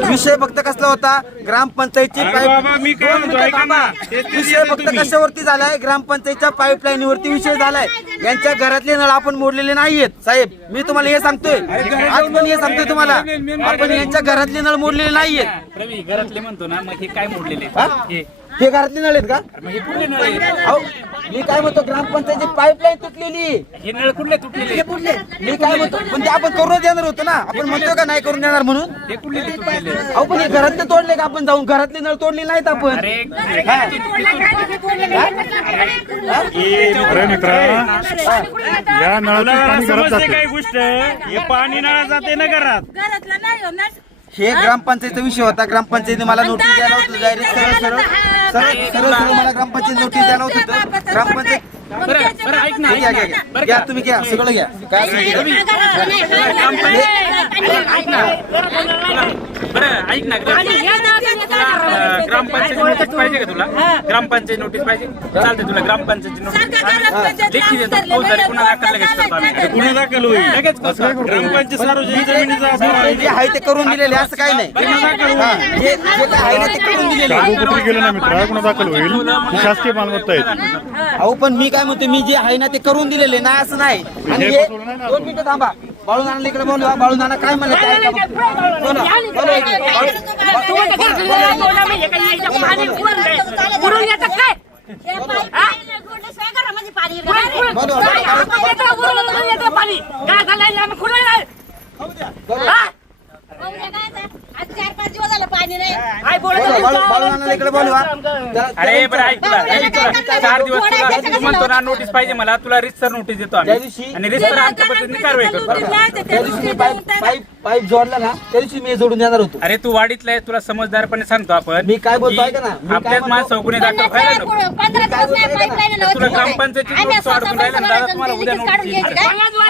विषय फक्त कसला होता ग्रामपंचायतची पाईप विषय फक्त कशावरती झालाय ग्रामपंचायतच्या पाईपलाईन वरती विषय झालाय यांच्या घरातले नळ आपण मोडलेले नाहीयेत ना। साहेब ना। मी तुम्हाला हे सांगतोय आज पण हे सांगतोय तुम्हाला आपण यांच्या घरातले नळ मोडलेले नाहीयेत घरातले म्हणतो ना मग हे काय मोडलेले हे घरातले नळ आहेत का मी काय म्हणतो ग्रामपंचायती पाईपलाईन तुटलेली हे नळ कुठले तुटले मी काय म्हणतो पण आपण करून देणार होतो ना आपण म्हणतो का नाही करून देणार म्हणून हे घरातले तोडले का आपण जाऊन घरातले नळ तोडले नाहीत आपण या काही गोष्ट पाणी जाते ना घरात घरातला नाही हे विषय होता ग्रामपंचायती मला नोटीस द्यायला होतं डायरेक्ट करून मला ग्रामपंचायती नोटीस द्यायला होतं ग्रामपंचायत तुम्ही घ्या सगळं घ्या काय ग्रामपंचायत ऐक ना ग्रामपंचायत नोटीस पाहिजे का तुला ग्रामपंचायत नोटीस पाहिजे चालते तुला ग्रामपंचायती नोटीस दाखल दाखल होईल दिलेले असं काय नाही दाखल अहो पण मी काय म्हणते मी जे आहे ना ते करून दिलेले नाही असं नाही आणि बाळूदाना इकडे बोलू हा बाळूदाना काय म्हणले काय बोला बोलू एक तू काय करतोय तो ना मी एक यायचा पाणी उर पुरून येत काय हे पाणी गोड सगळा माझी पाणी बोलू बोलू अरे तुला चार दिवस नोटीस पाहिजे मला तुला रिस्टर नोटीस देतो पद्धतीने कारवाई करतो मी पाईप जोडलं ना मी जोडून देणार होतो अरे तू तुला समजदारपणे सांगतो आपण मी काय बोलतोय ना आपल्याच माझ्या संकुणे खायला तुला ग्रामपंचायती उद्या